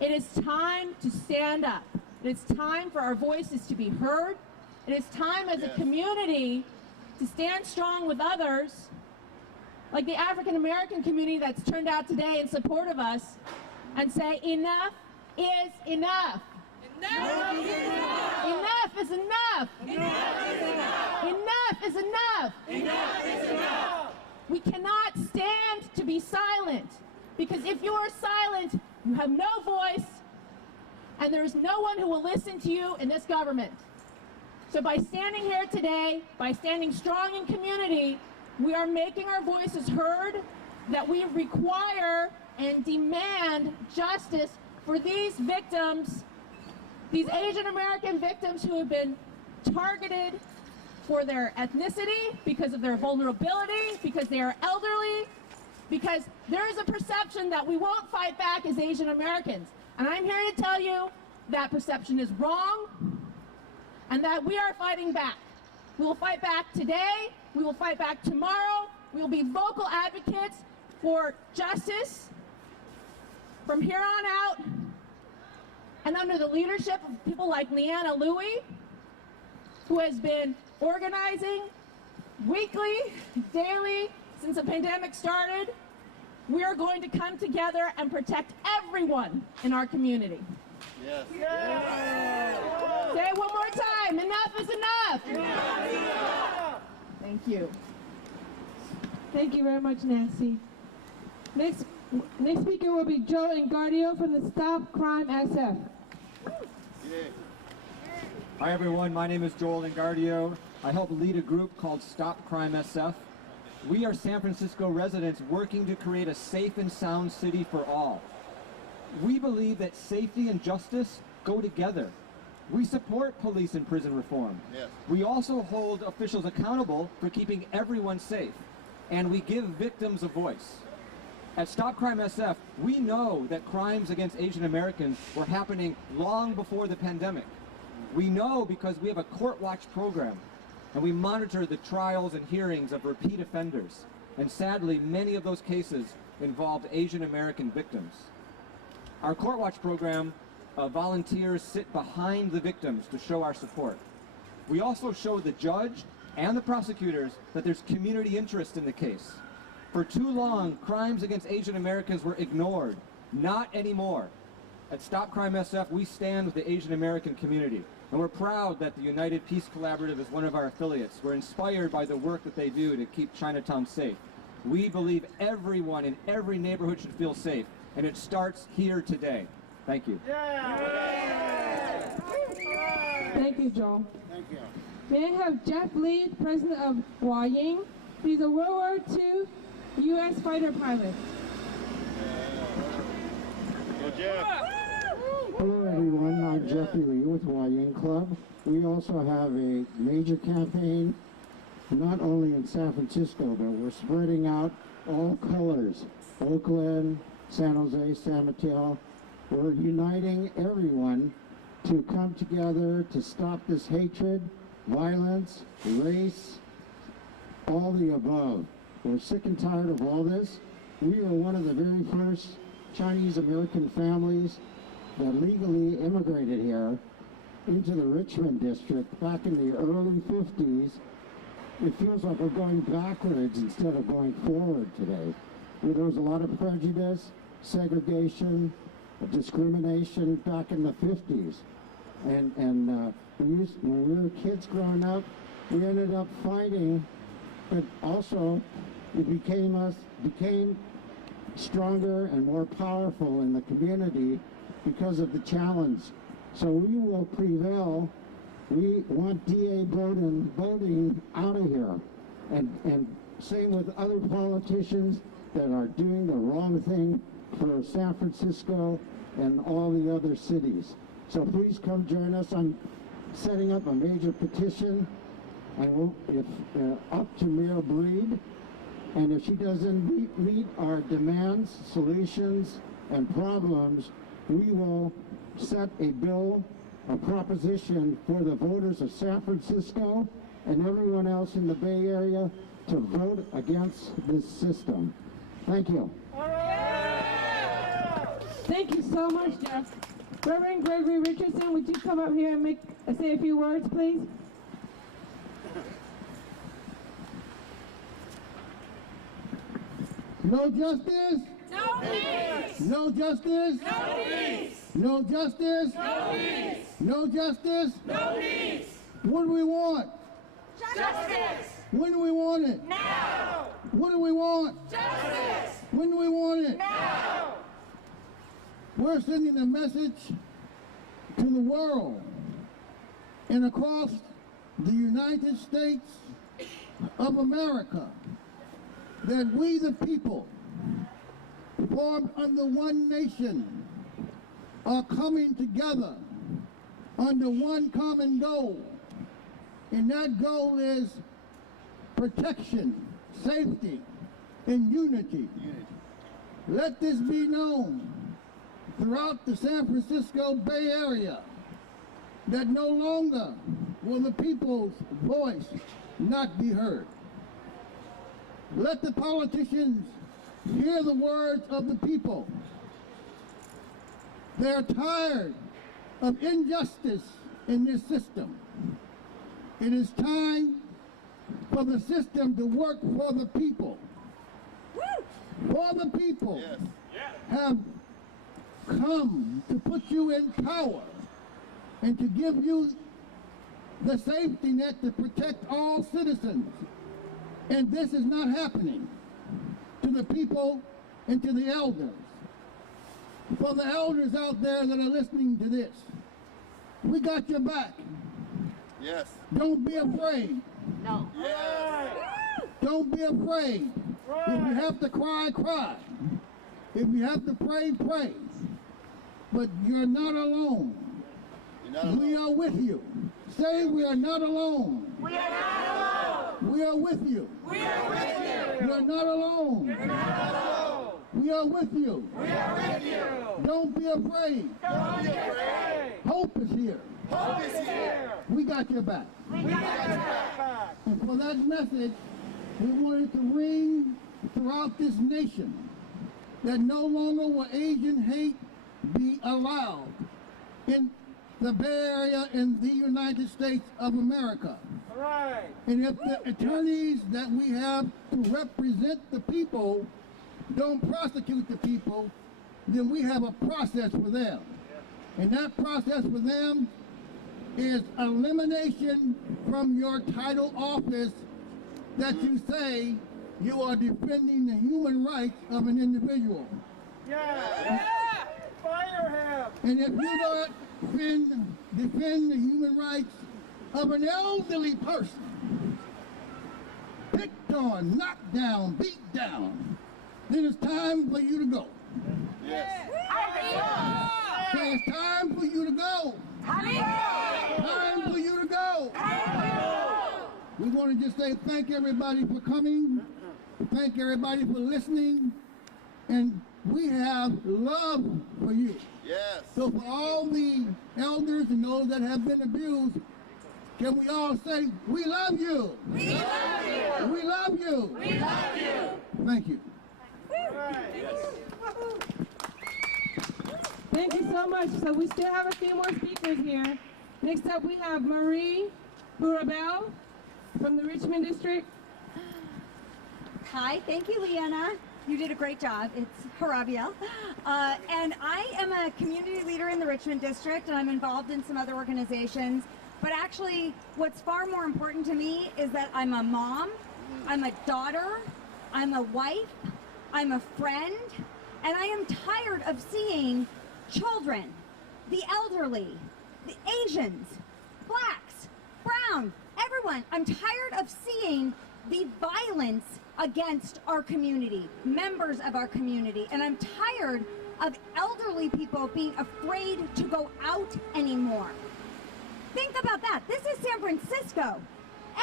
It is time to stand up. It is time for our voices to be heard. It is time as a community to stand strong with others, like the African American community that's turned out today in support of us, and say enough is enough. Enough is enough. Enough is enough. Enough is enough. Enough is enough. We cannot stand to be silent, because if you are silent, you have no voice, and there is no one who will listen to you in this government. So by standing here today, by standing strong in community, we are making our voices heard, that we require and demand justice for these victims, these Asian American victims who have been targeted for their ethnicity, because of their vulnerability, because they are elderly, because there is a perception that we won't fight back as Asian Americans. And I'm here to tell you that perception is wrong, and that we are fighting back. We will fight back today, we will fight back tomorrow, we will be vocal advocates for justice from here on out, and under the leadership of people like Leanna Louie, who has been organizing weekly, daily, since the pandemic started. We are going to come together and protect everyone in our community. Yes. Yes. Say it one more time. Enough is enough. Enough is enough. Thank you. Thank you very much, Nancy. Next speaker will be Joe Ingardio from the Stop Crime SF. Yeah. Hi everyone, my name is Joel Ingardio. I help lead a group called Stop Crime SF. We are San Francisco residents working to create a safe and sound city for all. We believe that safety and justice go together. We support police and prison reform. Yes. We also hold officials accountable for keeping everyone safe, and we give victims a voice. At Stop Crime SF, we know that crimes against Asian Americans were happening long before the pandemic. We know because we have a court watch program, and we monitor the trials and hearings of repeat offenders. And sadly, many of those cases involved Asian American victims. Our court watch program, volunteers sit behind the victims to show our support. We also show the judge and the prosecutors that there's community interest in the case. For too long, crimes against Asian Americans were ignored. Not anymore. At Stop Crime SF, we stand with the Asian American community, and we're proud that the United Peace Collaborative is one of our affiliates. We're inspired by the work that they do to keep Chinatown safe. We believe everyone in every neighborhood should feel safe, and it starts here today. Thank you. Yeah. Thank you, Joel. Thank you. May I have Jeff Lee, president of Huaying. He's a World War II U.S. fighter pilot. Go, Jeff. Hello everyone, I'm Jeffrey Lee with Huaying Club. We also have a major campaign, not only in San Francisco, but we're spreading out all colors. Oakland, San Jose, San Mateo. We're uniting everyone to come together to stop this hatred, violence, race, all the above. We're sick and tired of all this. We are one of the very first Chinese American families that legally immigrated here into the Richmond district back in the early 50s. It feels like we're going backwards instead of going forward today. There was a lot of prejudice, segregation, discrimination back in the 50s. And when we were kids growing up, we ended up fighting, but also it became stronger and more powerful in the community because of the challenge. So we will prevail. We want D.A. voting out of here. And same with other politicians that are doing the wrong thing for San Francisco and all the other cities. So please come join us. I'm setting up a major petition, and up to Mayor Breed. And if she doesn't meet our demands, solutions, and problems, we will set a bill, a proposition for the voters of San Francisco and everyone else in the Bay Area to vote against this system. Thank you. Thank you so much, Jeff. Reverend Gregory Richardson, would you come up here and say a few words, please? No justice? No peace! No justice? No peace! No justice? No peace! No justice? No peace! What do we want? Justice! When do we want it? Now! What do we want? Justice! When do we want it? Now! We're sending a message to the world and across the United States of America that we the people, formed under one nation, are coming together under one common goal. And that goal is protection, safety, and unity. Let this be known throughout the San Francisco Bay Area that no longer will the people's voice not be heard. Let the politicians hear the words of the people. They're tired of injustice in this system. It is time for the system to work for the people. For the people have come to put you in power and to give you the safety net to protect all citizens. And this is not happening to the people and to the elders. For the elders out there that are listening to this, we got your back. Yes. Don't be afraid. No. Yes. Don't be afraid. If you have to cry, cry. If you have to pray, pray. But you're not alone. You're not alone. We are with you. Say we are not alone. We are not alone. We are with you. We are with you. You're not alone. You're not alone. We are with you. We are with you. Don't be afraid. Don't be afraid. Hope is here. Hope is here. We got your back. We got your back. And for that message, we wanted to ring throughout this nation that no longer will Asian hate be allowed in the Bay Area in the United States of America. All right. And if the attorneys that we have to represent the people don't prosecute the people, then we have a process for them. And that process for them is elimination from your title office that you say you are defending the human rights of an individual. Yeah. Fire him. And if you don't defend the human rights of an elderly person, picked on, knocked down, beat down, then it's time for you to go. Yes. Say it's time for you to go. Time for you to go. We want to just say thank everybody for coming. Thank everybody for listening. And we have love for you. Yes. So for all the elders and those that have been abused, can we all say, we love you. We love you. We love you. We love you. Thank you. Thank you so much. So we still have a few more speakers here. Next up, we have Marie Burabel from the Richmond District. Hi, thank you, Leanna. You did a great job. It's Harabiel. And I am a community leader in the Richmond District, and I'm involved in some other organizations. But actually, what's far more important to me is that I'm a mom, I'm a daughter, I'm a wife, I'm a friend, and I am tired of seeing children, the elderly, the Asians, blacks, brown, everyone. I'm tired of seeing the violence against our community, members of our community, and I'm tired of elderly people being afraid to go out anymore. Think about that. This is San Francisco.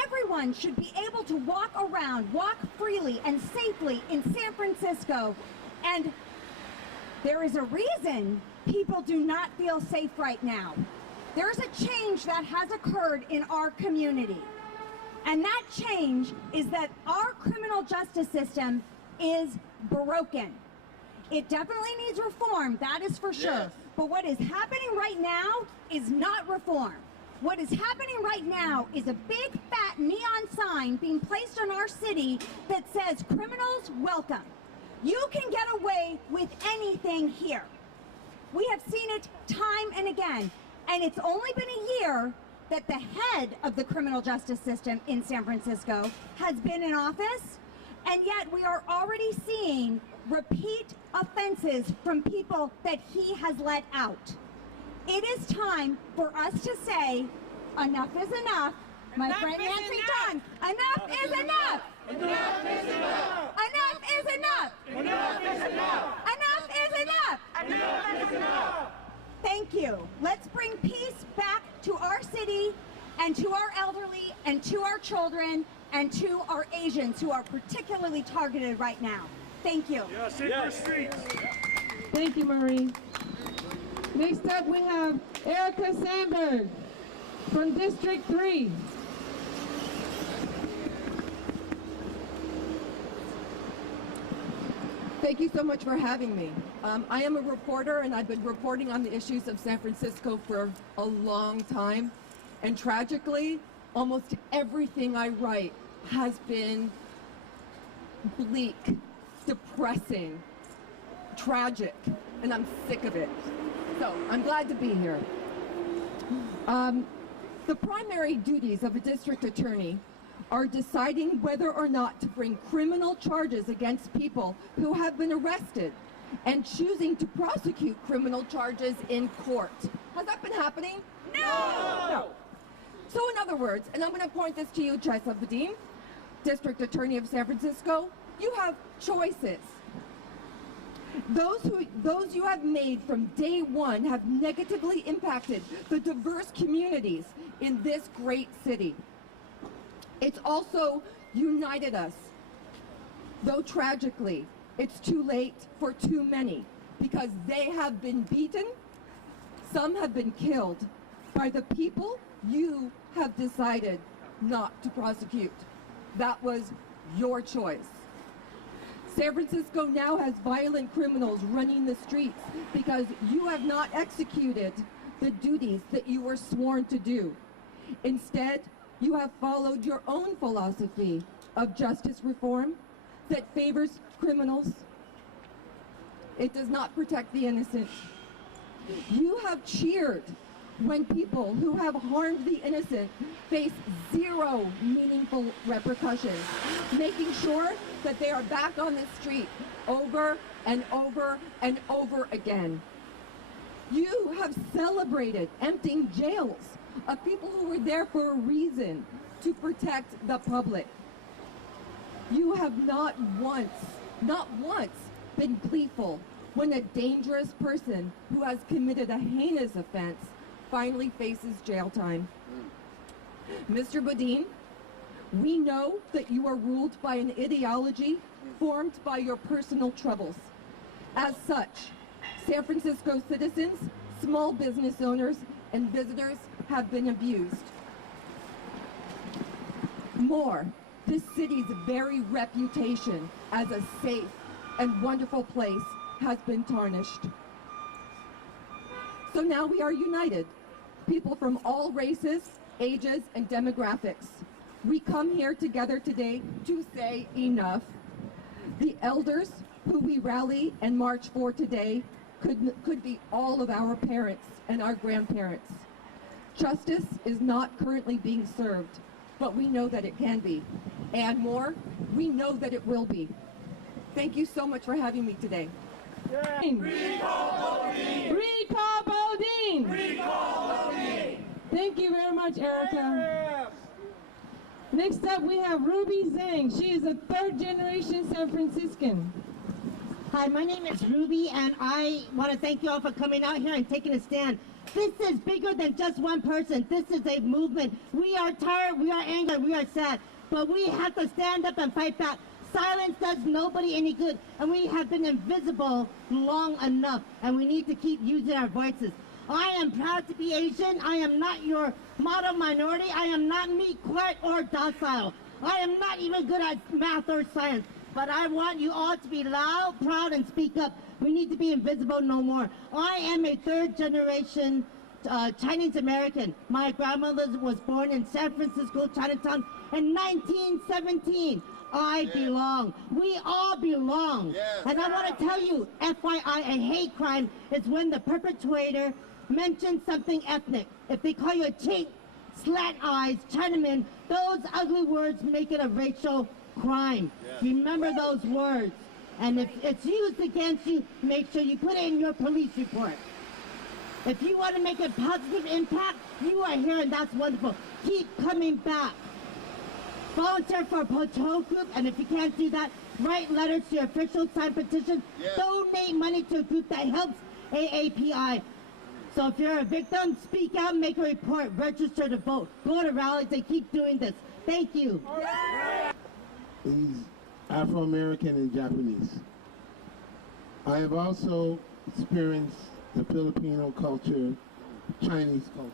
Everyone should be able to walk around, walk freely and safely in San Francisco, and there is a reason people do not feel safe right now. There's a change that has occurred in our community. And that change is that our criminal justice system is broken. It definitely needs reform, that is for sure. Yes. But what is happening right now is not reform. What is happening right now is a big fat neon sign being placed on our city that says criminals welcome. You can get away with anything here. We have seen it time and again, and it's only been a year that the head of the criminal justice system in San Francisco has been in office, and yet we are already seeing repeat offenses from people that he has let out. It is time for us to say, enough is enough. My friend Nancy Dunn, enough is enough. Enough is enough. Enough is enough. Enough is enough. Enough is enough. Enough is enough. Thank you. Let's bring peace back to our city and to our elderly and to our children and to our Asians who are particularly targeted right now. Thank you. Yeah, safe our streets. Thank you, Marie. Next up, we have Erica Sandberg from District 3. Thank you so much for having me. I am a reporter, and I've been reporting on the issues of San Francisco for a long time. And tragically, almost everything I write has been bleak, depressing, tragic, and I'm sick of it. So I'm glad to be here. The primary duties of a district attorney are deciding whether or not to bring criminal charges against people who have been arrested and choosing to prosecute criminal charges in court. Has that been happening? No! So in other words, and I'm going to point this to you, Chesa Badin, District Attorney of San Francisco, you have choices. Those you have made from day one have negatively impacted the diverse communities in this great city. It's also united us, though tragically, it's too late for too many because they have been beaten, some have been killed by the people you have decided not to prosecute. That was your choice. San Francisco now has violent criminals running the streets because you have not executed the duties that you were sworn to do. Instead, you have followed your own philosophy of justice reform that favors criminals. It does not protect the innocent. You have cheered when people who have harmed the innocent face zero meaningful repercussions, making sure that they are back on the street over and over and over again. You have celebrated emptying jails of people who were there for a reason, to protect the public. You have not once been gleeful when a dangerous person who has committed a heinous offense finally faces jail time. Mr. Badin, we know that you are ruled by an ideology formed by your personal troubles. As such, San Francisco citizens, small business owners, and visitors have been abused. More, this city's very reputation as a safe and wonderful place has been tarnished. So now we are united, people from all races, ages, and demographics. We come here together today to say enough. The elders who we rally and march for today could be all of our parents and our grandparents. Justice is not currently being served, but we know that it can be. And more, we know that it will be. Thank you so much for having me today. Recall Bodine! Recall Bodine! Recall Bodine! Thank you very much, Erica. Next up, we have Ruby Zang. She is a third-generation San Franciscan. Hi, my name is Ruby, and I want to thank you all for coming out here and taking a stand. This is bigger than just one person. This is a movement. We are tired, we are angry, we are sad, but we have to stand up and fight back. Silence does nobody any good, and we have been invisible long enough, and we need to keep using our voices. I am proud to be Asian. I am not your model minority. I am not meek, quiet, or docile. I am not even good at math or science. But I want you all to be loud, proud, and speak up. We need to be invisible no more. I am a third generation Chinese American. My grandmother was born in San Francisco, Chinatown in 1917. I belong. We all belong. And I want to tell you, FYI, a hate crime is when the perpetrator mentions something ethnic. If they call you a chink, slant eyes, Chinaman, those ugly words make it a racial crime. Remember those words. And if it's used against you, make sure you put it in your police report. If you want to make a positive impact, you are here and that's wonderful. Keep coming back. Volunteer for a patrol group, and if you can't do that, write letters to your officials, sign petitions, donate money to a group that helps AAPI. So if you're a victim, speak out, make a report, register to vote, go to rallies, and keep doing this. Thank you. He's Afro-American and Japanese. I have also experienced the Filipino culture, Chinese culture.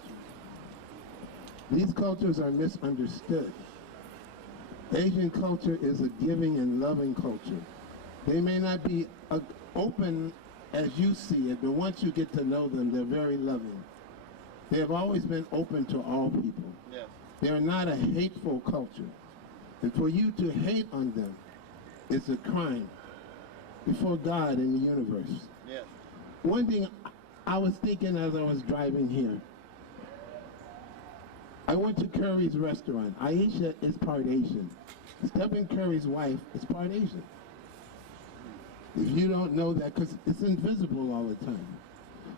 These cultures are misunderstood. Asian culture is a giving and loving culture. They may not be open as you see it, but once you get to know them, they're very loving. They have always been open to all people. They are not a hateful culture. And for you to hate on them is a crime before God and the universe. One thing I was thinking as I was driving here, I went to Curry's restaurant. Aisha is part Asian. Stephen Curry's wife is part Asian. If you don't know that, because it's invisible all the time.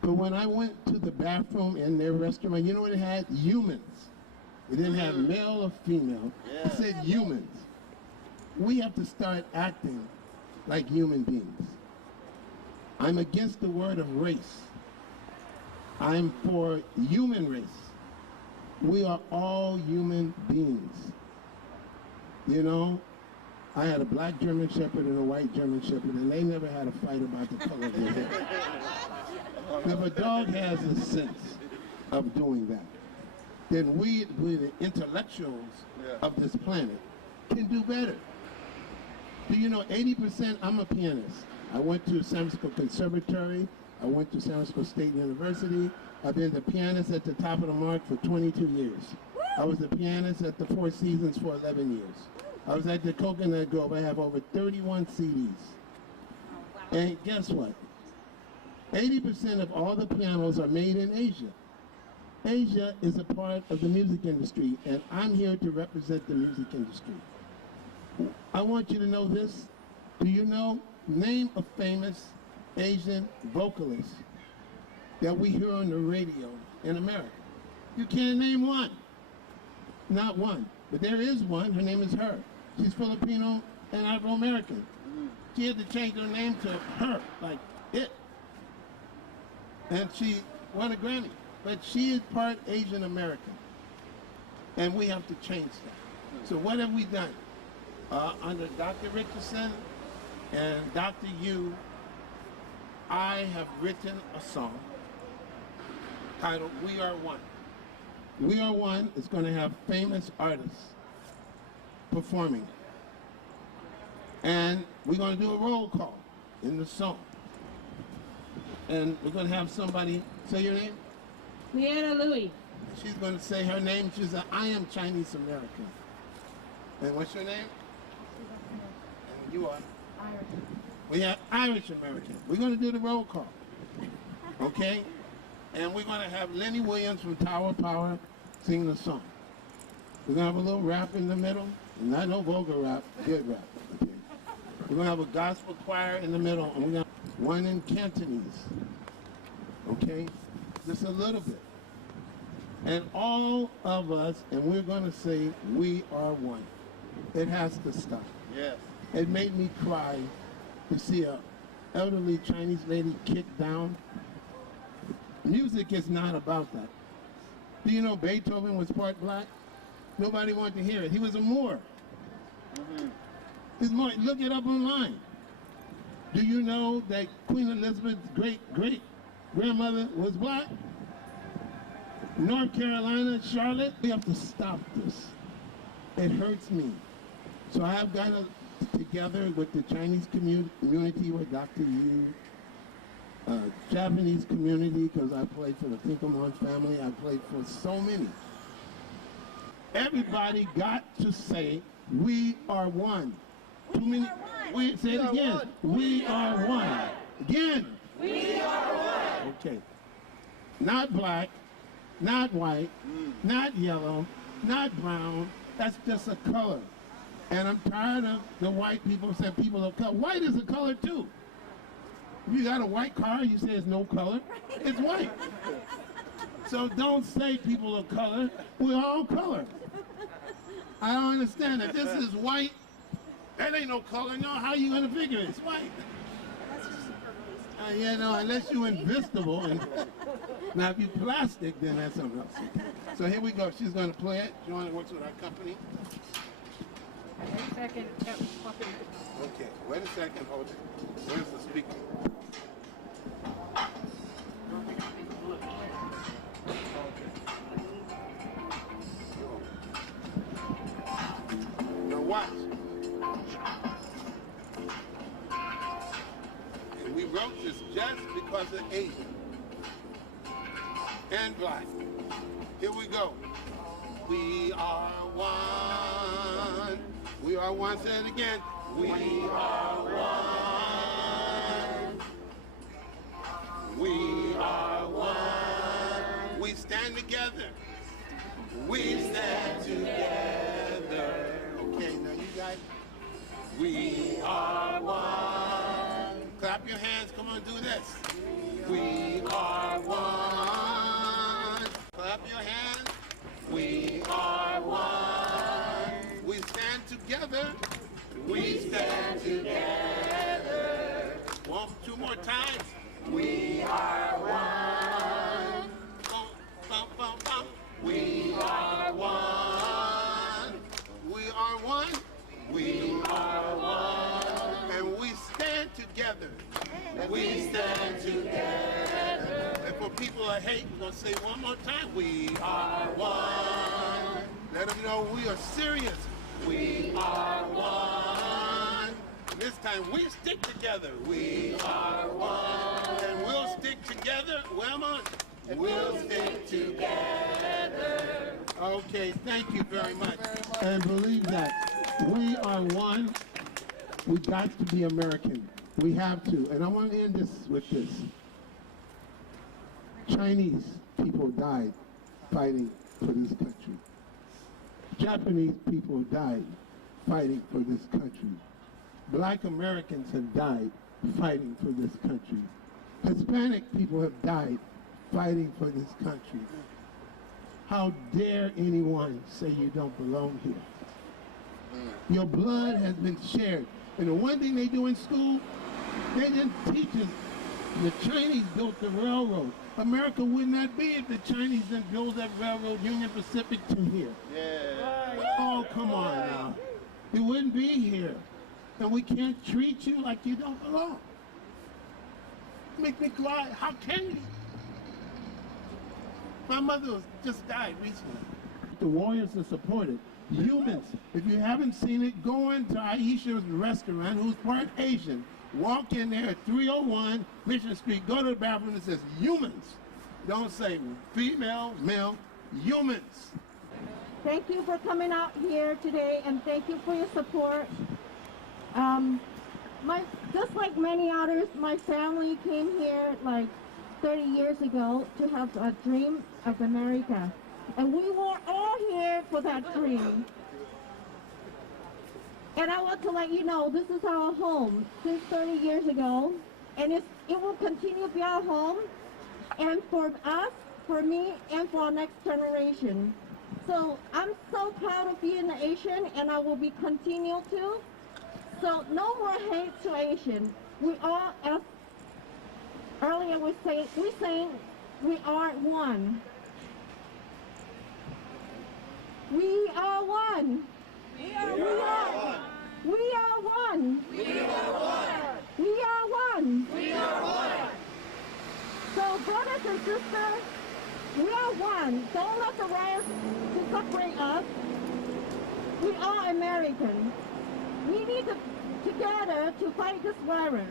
But when I went to the bathroom in their restaurant, you know what it had? Humans. It didn't have male or female. It said humans. We have to start acting like human beings. I'm against the word of race. I'm for human race. We are all human beings. You know, I had a black German Shepherd and a white German Shepherd, and they never had a fight about the color of their hair. If a dog has a sense of doing that, then we the intellectuals of this planet, can do better. Do you know 80%, I'm a pianist. I went to San Francisco Conservatory. I went to San Francisco State University. I've been the pianist at the top of the mark for 22 years. I was the pianist at the Four Seasons for 11 years. I was at the Coconut Grove. I have over 31 CDs. And guess what? 80% of all the pianos are made in Asia. Asia is a part of the music industry, and I'm here to represent the music industry. I want you to know this. Do you know, name a famous Asian vocalist that we hear on the radio in America? You can't name one. Not one. But there is one. Her name is Her. She's Filipino and Afro-American. She had to change her name to Her, like it. And she won a Grammy. But she is part Asian American. And we have to change that. So what have we done? Under Dr. Richardson and Dr. Yu, I have written a song titled We Are One. We Are One is going to have famous artists performing it. And we're going to do a roll call in the song. And we're going to have somebody say your name. Leanna Louie. She's going to say her name. She's a, I am Chinese American. And what's your name? And you are? Irish. We have Irish American. We're going to do the roll call. Okay? And we're going to have Lenny Williams from Tower Power sing the song. We're going to have a little rap in the middle. Not no vulgar rap, good rap. Okay? We're going to have a gospel choir in the middle, and we're going to have one in Cantonese. Okay? Just a little bit. And all of us, and we're going to say, we are one. It has to stop. Yes. It made me cry to see an elderly Chinese lady kicked down. Music is not about that. Do you know Beethoven was part black? Nobody wanted to hear it. He was a Moor. He's Moor. Look it up online. Do you know that Queen Elizabeth's great-great-grandmother was black? North Carolina, Charlotte, we have to stop this. It hurts me. So I've got together with the Chinese community, with Dr. Yu, Japanese community, because I played for the Finkelman family. I played for so many. Everybody got to say, we are one. Too many. Wait, say it again. We are one. Again. We are one. Okay. Not black, not white, not yellow, not brown. That's just a color. And I'm tired of the white people saying people of color. White is a color too. If you got a white car, you say it's no color. It's white. So don't say people of color. We're all color. I don't understand. If this is white, that ain't no color. No, how you gonna figure it? It's white. You know, unless you're invisible. And now, if you're plastic, then that's something else. So here we go. She's gonna play it. Joanna works with our company. Wait a second. Okay, wait a second. Hold it. Where's the speaker? Now watch. And we wrote this just because of Asian and black. Here we go. We are one. We are one. Say it again. We are one. We are one. We stand together. We stand together. Okay, now you guys. We are one. Clap your hands. Come on, do this. We are one. Clap your hands. We are one. We stand together. We stand together. One, two more times. We are one. Bum, bum, bum, bum. We are one. We are one. We are one. And we stand together. We stand together. And for people that hate, we're going to say one more time. We are one. Let them know we are serious. We are one. This time we stick together. We are one. And we'll stick together. Wilma, we'll stick together. Okay, thank you very much. And believe that we are one. We got to be American. We have to. And I want to end this with this. Chinese people died fighting for this country. Japanese people died fighting for this country. Black Americans have died fighting for this country. Hispanic people have died fighting for this country. How dare anyone say you don't belong here? Your blood has been shared. And the one thing they do in school, they didn't teach us. The Chinese built the railroad. America would not be if the Chinese didn't build that railroad, Union Pacific, to here. Yeah. Oh, come on now. It wouldn't be here. And we can't treat you like you don't belong. Make me cry. How can you? My mother just died recently. The warriors are supported. Humans. If you haven't seen it, go into Aisha's restaurant, who's part Asian. Walk in there at 301 Mission Street, go to the bathroom and it says humans. Don't say female, male, humans. Thank you for coming out here today, and thank you for your support. Just like many others, my family came here like 30 years ago to have a dream of America. And we were all here for that dream. And I want to let you know, this is our home since 30 years ago, and it will continue to be our home, and for us, for me, and for our next generation. So I'm so proud of being Asian, and I will be continue to. So no more hate to Asian. We all, as earlier we saying we are one. We are one. We are one. We are one. We are one. We are one. We are one. So brothers and sisters, we are one. Don't let the riots to separate us. We are American. We need to together to fight this virus.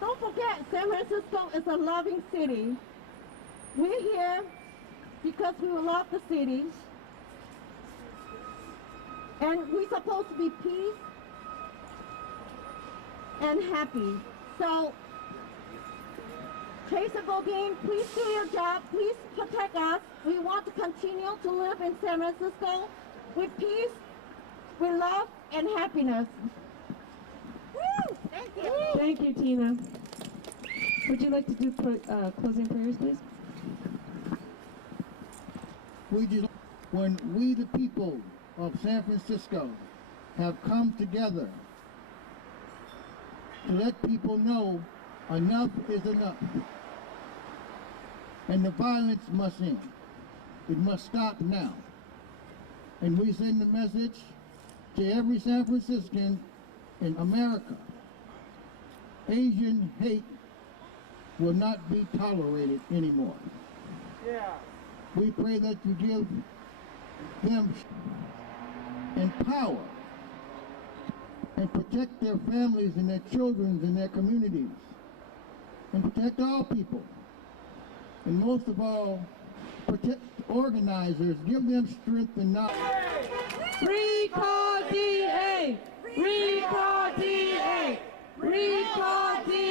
Don't forget, San Francisco is a loving city. We're here because we love the city. And we're supposed to be peace and happy. So, Tracer Gogin, please do your job. Please protect us. We want to continue to live in San Francisco with peace, with love, and happiness. Woo! Thank you. Thank you, Tina. Would you like to do closing prayers, please? When we, the people of San Francisco, have come together to let people know enough is enough, and the violence must end. It must stop now. And we send the message to every San Franciscan in America. Asian hate will not be tolerated anymore. Yeah. We pray that you give them power and protect their families and their children and their communities, and protect all people. And most of all, protect organizers, give them strength and knowledge. Recall DA! Recall DA! Recall DA!